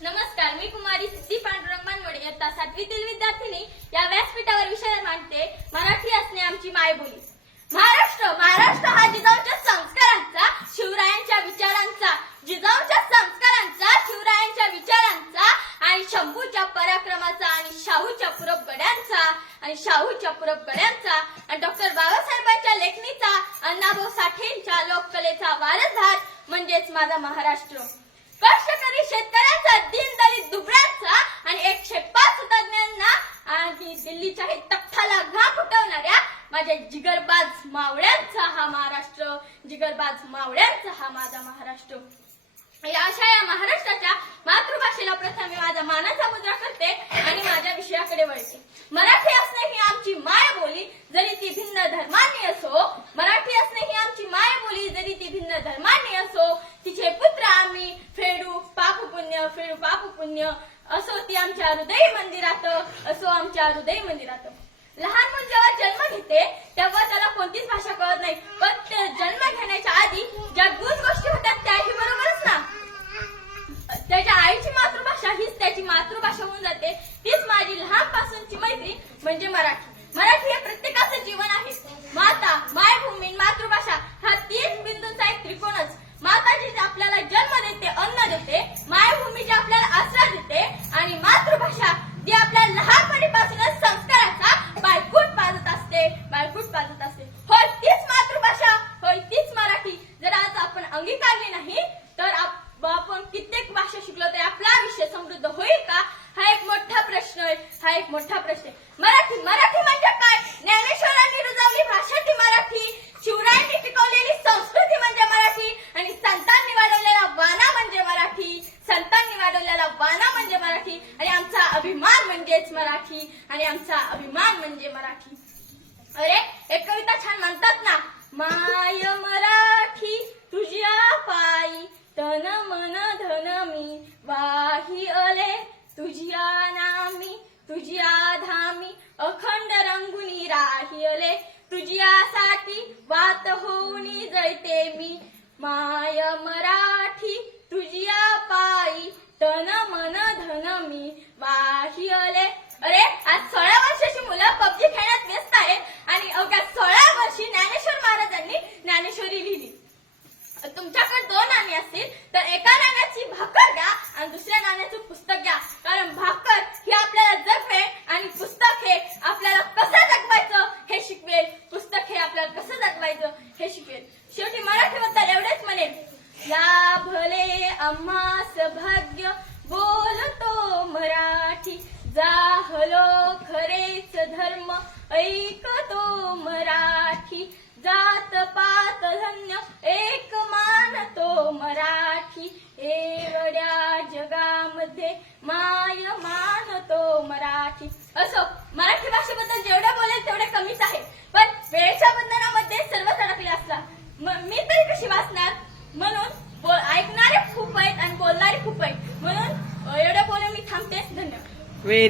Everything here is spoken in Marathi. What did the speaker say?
नमस्कार, मी कुमारी सिद्धी पांडुरंग मानवडे इयत्ता 7वीतील विद्यार्थिनी या व्यासपीठावर विषय मांडते. मराठी असणे आमची मायबोली. महाराष्ट्र महाराष्ट्र हा जिजाऊच्या संस्कारांचा, शिवरायांच्या विचारांचा, जिजाऊच्या संस्कारांचा, शिवरायांच्या विचारांचा आणि शंभूच्या पराक्रमाचा आणि शाहूच्या पुरब गड्यांचा आणि डॉक्टर बाबासाहेबांच्या लेखणीचा, अण्णाभाऊ साठेंच्या लोककलेचा वारसदार म्हणजेच माझा महाराष्ट्र. कष्टकरी शेतकऱ्यांचा, दीनदलित दुबळ्यांचा आणि 105 तज्ञांना आणि दिल्लीच्या तख्ताला घाम फुटवणाऱ्या माझ्या जिगरबाज मावळ्यांचा हा महाराष्ट्र, जिगरबाज मावळ्यांचा हा माझा महाराष्ट्र. अशा या महाराष्ट्राच्या मातृभाषेला प्रथम मी माझा मानाचा मुद्रा करते आणि माझ्या विषयाकडे वळते. मराठी असणे ही आमची मायबोली, जरी ती भिन्न धर्मांनी असो. मराठी असणे ही आमची मायबोली, जरी ती भिन्न धर्मांनी असो. तिचे पुत्र आम्ही फेडू पाप पुण्य असो ती आमच्या हृदय मंदिरात, असो आमच्या हृदय मंदिरात. लहान मुल जेव्हा जन्म घेते तेव्हा त्याला कोणतीच भाषा कळत नाही, पण ते जन्म घेण्याच्या आधी ज्या गुज गोष्टी होतात त्याही बरोबरच ना. त्याच्या आईची मातृभाषा हीच त्याची मातृभाषा होऊन जाते. तीच माझी लहानपासूनची मैत्री म्हणजे मराठी. मराठी हे प्रत्येकाचं जीवन आहे. माता, मायभूमी, मातृभाषा हा 3 बिंदूंचा एक त्रिकोणच. माता जी आपल्याला जन्म देते, अन्न देते, मायभूमी जी आपल्याला आसरा देते आणि मातृभाषा जी आपल्याला लहानपणीपासूनच संस्काराचा बायकूट पाजत असते. होय तीच मातृभाषा, होय तीच मराठी जर आज आपण अंगीकारली नाही तर आपण कित्येक भाषा शिकलो तर आपला आयुष्य समृद्ध होईल का? हा एक मोठा प्रश्न आहे. मराठी म्हणजे काय? ज्ञानेश्वरांनी रुजवली भाषा ती मराठी, शिवरायांनी टिकवलेली संस्कृती म्हणजे मराठी आणि संतांनी वाढवलेला वाना म्हणजे मराठी आणि आमचा अभिमान म्हणजे मराठी. अरे एक कविता छान म्हणतात ना, माय मराठी तुझ्या पायी तन मन धन मी वाही अले तुझ्या नामी, तुझ्या धामी अखंड रंगुनी राही अले तुझ्यासाठी वात होऊनी जळते मी. माय मराठी तुझ्या पायी तन मन धन मी वाही अले. अरे आज 16 वर्षाची मुलं पबजी खेळण्यात व्यस्त आहेत आणि अवघ्या 16 वर्षी ज्ञानेश्वर महाराजांनी ज्ञानेश्वरी लिहिली. तुमच्याकडे 2 नाणी असतील तर एका नाण्याची भाकर द्या आणि दुसऱ्या नाण्याचं पुस्तक घ्या, कारण भाकर ही आपल्याला जगवेल आणि पुस्तक हे आपल्याला कसं जगवायचं हे शिकवेल. शेवटी मराठीबद्दल एवढेच म्हणेन, लाभले आम्हास भाग्य बोलतो मराठी, जाहलो खरेच धर्म ऐकतो मराठी, जात पात धन्य एक मानतो मराठी, एवढ्या जगामध्ये माय मानतो मराठी. असो मराठी